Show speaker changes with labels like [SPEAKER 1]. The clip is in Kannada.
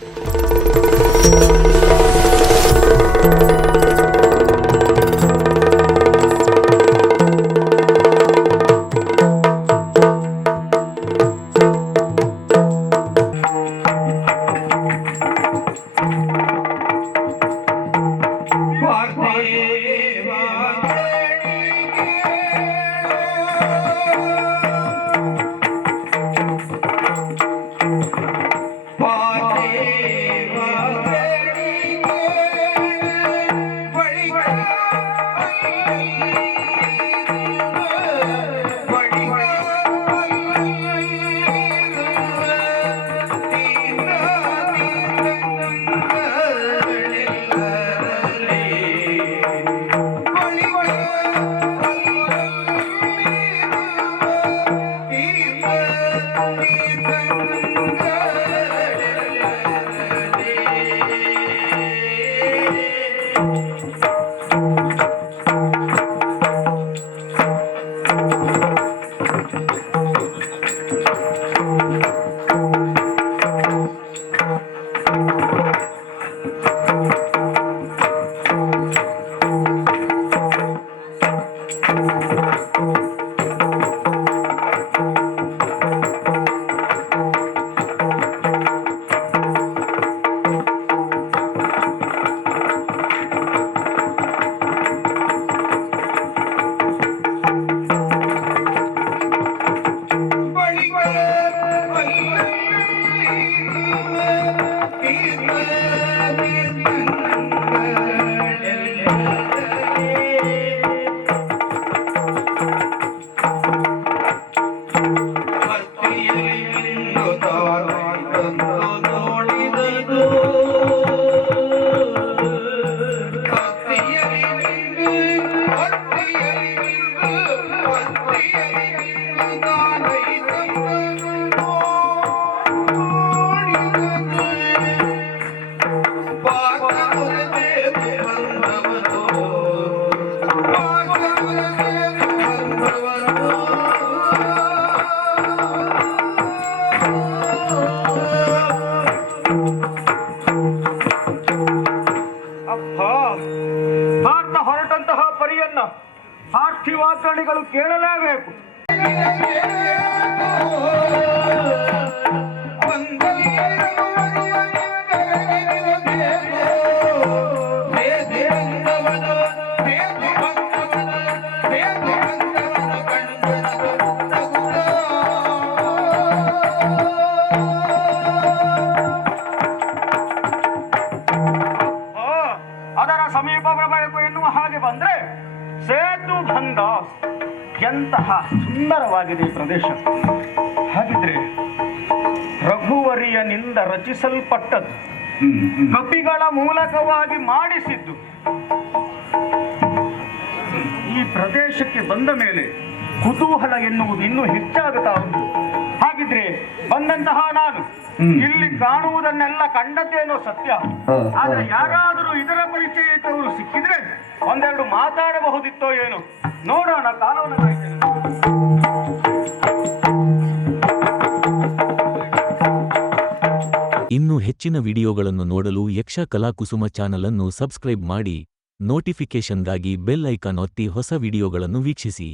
[SPEAKER 1] Música ಮಾತೆ Thank you. ಭಾರತ ಹೊರಟಂತಹ ಪರಿಯನ್ನ ಸಾಕ್ಷಿ ವಾಸಣಿಗಳು ಕೇಳಲೇಬೇಕು. ಸಮೀಪ ಬರಬೇಕು ಎನ್ನುವ ಹಾಗೆ ಬಂದ್ರೆ ಸೇತು ಬಂದ ಎಂತಹ ಸುಂದರವಾಗಿದೆ ಈ ಪ್ರದೇಶ. ಹಾಗಿದ್ರೆ ರಘುವರಿಯನಿಂದ ರಚಿಸಲ್ಪಟ್ಟದ್ದು ಕಪಿಗಳ ಮೂಲಕವಾಗಿ ಮಾಡಿಸಿದ್ದು. ಈ ಪ್ರದೇಶಕ್ಕೆ ಬಂದ ಮೇಲೆ ಕುತೂಹಲ ಎನ್ನುವುದು ಇನ್ನೂ ಹೆಚ್ಚಾಗುತ್ತಾ ಉಂಟು ಹಾಗಿದ್ರೆ ಬಂದಂತಹ ನಾನು. ಇಲ್ಲಿ ಕಾಣುವುದನ್ನೆಲ್ಲ ಕಂಡದ್ದೇನೋ ಸತ್ಯ. ಆದ್ರೆ ಯಾರಾದರೂ ಇದರ ಪರಿಚಯ ಇದ್ದವರು ಸಿಕ್ಕಿದ್ರೆ ಒಂದೆರಡು ಮಾತಾಡಬಹುದಿತ್ತೋ ಏನು. ನೋಡೋಣ ಕಾಲವನ್ನು ಕಾಯ್ತೇನೆ
[SPEAKER 2] ಇನ್ನು ಹೆಚ್ಚಿನ ವಿಡಿಯೋಗಳನ್ನು ನೋಡಲು ಯಕ್ಷ ಕಲಾಕುಸುಮ ಚಾನಲ್ ಅನ್ನು ಸಬ್ಸ್ಕ್ರೈಬ್ ಮಾಡಿ ನೋಟಿಫಿಕೇಷನ್ಗಾಗಿ ಬೆಲ್ ಐಕಾನ್ ಒತ್ತಿ ಹೊಸ ವಿಡಿಯೋಗಳನ್ನು ವೀಕ್ಷಿಸಿ.